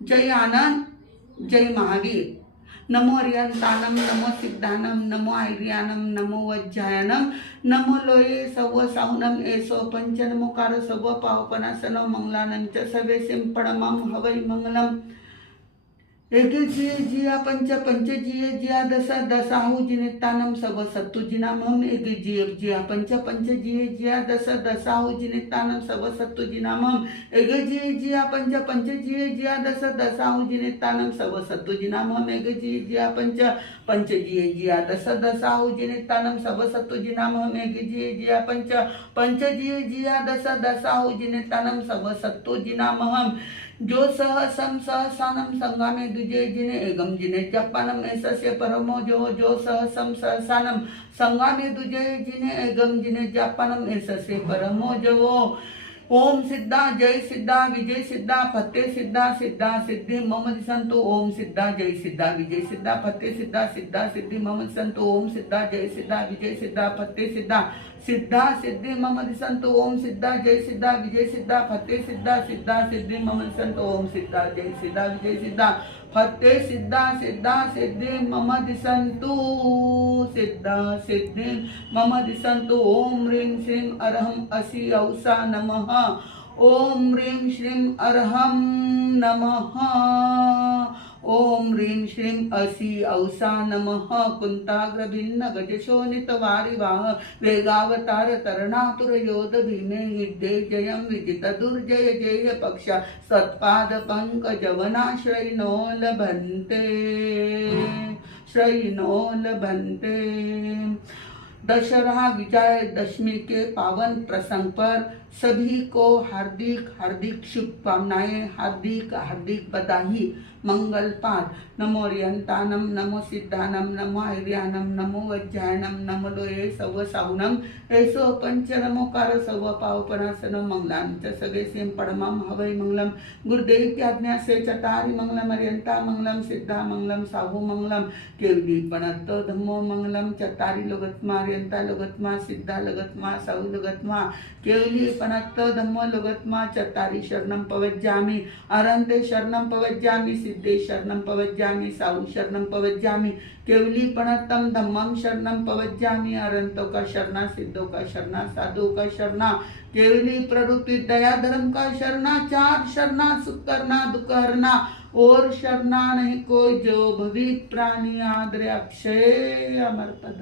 जय आनंद, जय महावीर। नमो अर्यंतानम, नमो सिद्धानम, नमो आर्यानम, नमो वज्जायनम, नमो लोये सव साहुनम एसो पंच नमोकार सव पावपनासन मंगलानं च सवे सिंपणमं हवै मंगलम। एके जिये जिया पंच पंच जिये जिया दस दसाहु जिनेतानम सब सत्तु जिनामम। एके जिये जिया पंच पंच जिये जिया दस दसाहु जिनेतानम सब सत्तु जिनामम। एके जिये जिया पंच पंच जिये जिया दस दसाहु जिनेतानम सब सत्तु जिनामम। एके जिये जिया पंच पंच जिये जिया दस दसाहु जिनेतानम सब सत्तु जिनामम। एके जिये जिया पंच पंच जिये जिया दस दसाहु जिनेतानम सब सत्तु जिनामम। जो सहसम सहसानम संगामे दुजे जिने एगम जिने जपानम ऐसस्य परमो जो सहसम सहसानम संगामे दुजे जिने एगम जिने जपानम ऐसस्य परमो जो। ओम सिद्धा जय सिद्धा विजय सिद्धा फत्ते सिद्धा सिद्धा सिद्धि मम दिसंतु। ओम सिद्धा जय सिद्धा विजय सिद्धा फत्ते सिद्धा सिद्धा सिद्धि मम दिसंतु। ओम सिद्धा जय सिद्धा विजय सिद्धा फत्ते सिद्धा सिद्धा सिद्धि मम दिसंतु। ओम सिद्धा जय सिद्धा विजय सिद्धा फत्ते सिद्धा सिद्धा सिद्धि मम दिसंतु। ओम सिद्धा जय सिद्धा विजय सिद्धा फत्ते सिद्धा सिद्धा सिद्धि मम दिसंतु। सिद्धा सिद्धि मम दिसंतु। ओम ह्रीं श्रीं अरहं असि औसा नमः। ओम ह्रीं श्रीं अरहं नमः। ओम ह्रीं श्रीं असि औसा नमः। कुंताग्र भिन्न गजशोनित वारिवाह वेगावतार तरणातुर योध भीमे युद्धे जयं विजित दुर्जय जय पक्ष सत्पाद पंकज वनाश्रयिनो लभन्ते श्रयिनो लभन्ते। दशहरा विजय दशमी के पावन प्रसंग पर सभी को हार्दिक हार्दिक शुभकामनाएं, हार्दिक हार्दिक बधाई, मंगल पाठ। नमो अर्यंतानम, नमो सिद्धानम, नमो आर्यानम, नमो वज्जायनम, नमो लोये सव साहुनम ऐसो पंच नमोकार सव पावपनासन मंगलां च सवे सिंपणमं हवै मंगलम। गुरुदेव की आज्ञा से चटारी मंगलम, अर्यंता मंगलम, सिद्धा मंगलम, साहू मंगलम, केवली पणत धम्मो मंगलम। चटारी लोगत्मा, अर्यंता लोगत्मा, सिद्धा लोगत्मा, साहू लोगत्मा, केवली पणत धम्मो लोगत्मा। चटारी शरणं पवज्जामि, अरन्ते शरणं पवज्जामि, सिद्धे शरणं पवज्जामि, साहू शरणं पवज्जामि, केवली पणतम धम्मं शरणं पवज्जामि। अरंतो का शरणा, सिद्धों का शरणा, साधु का शरणा, केवली प्ररूपी दया धर्म का शरणा। चार शरणा, सुख करना दुख हरना, और शरणा नहीं कोई जो भवित प्राणी आदरे अक्षय अमर पद।